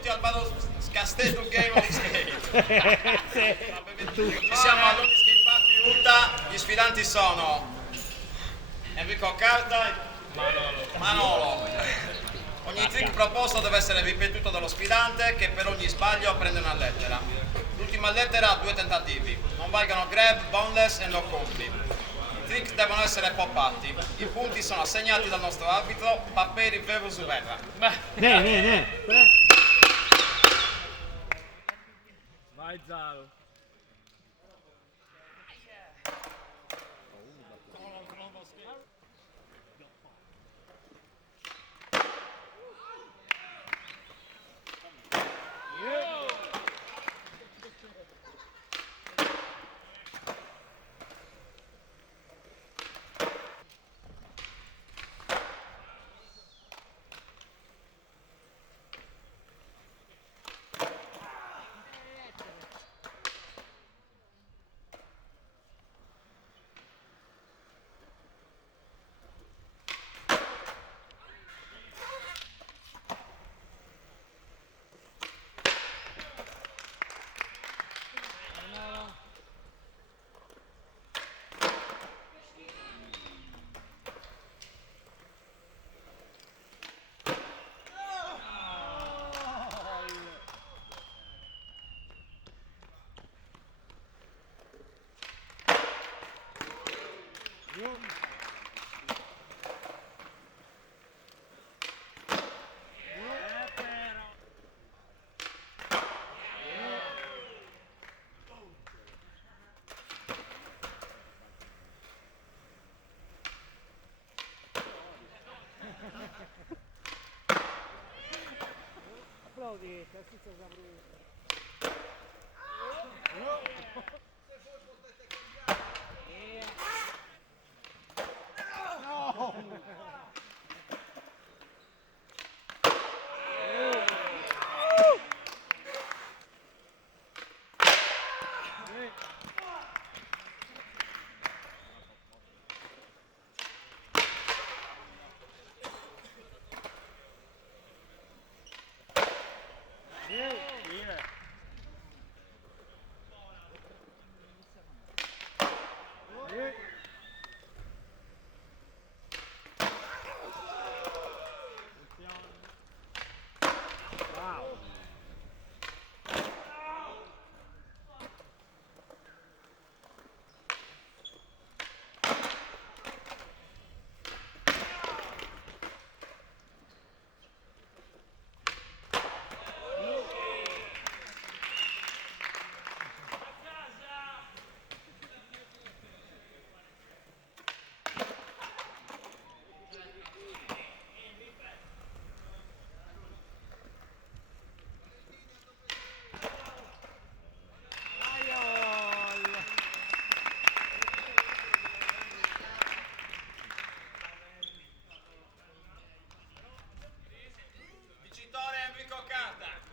benvenuti al Vado Castello Game of Skate. Ci siamo all'Uni Skate Party Ulta, gli sfidanti sono Enrico Carta e Manolo. Ogni trick proposto deve essere ripetuto dallo sfidante che per ogni sbaglio prende una lettera. L'ultima lettera ha 2 tentativi, non valgono grab, boneless e no compli. I trick devono essere poppati, i punti sono assegnati dal nostro arbitro Papperi Vero Zuberra. Vai Zaro. Applaudi, cazzo zamru. Vincitore Enrico Carta.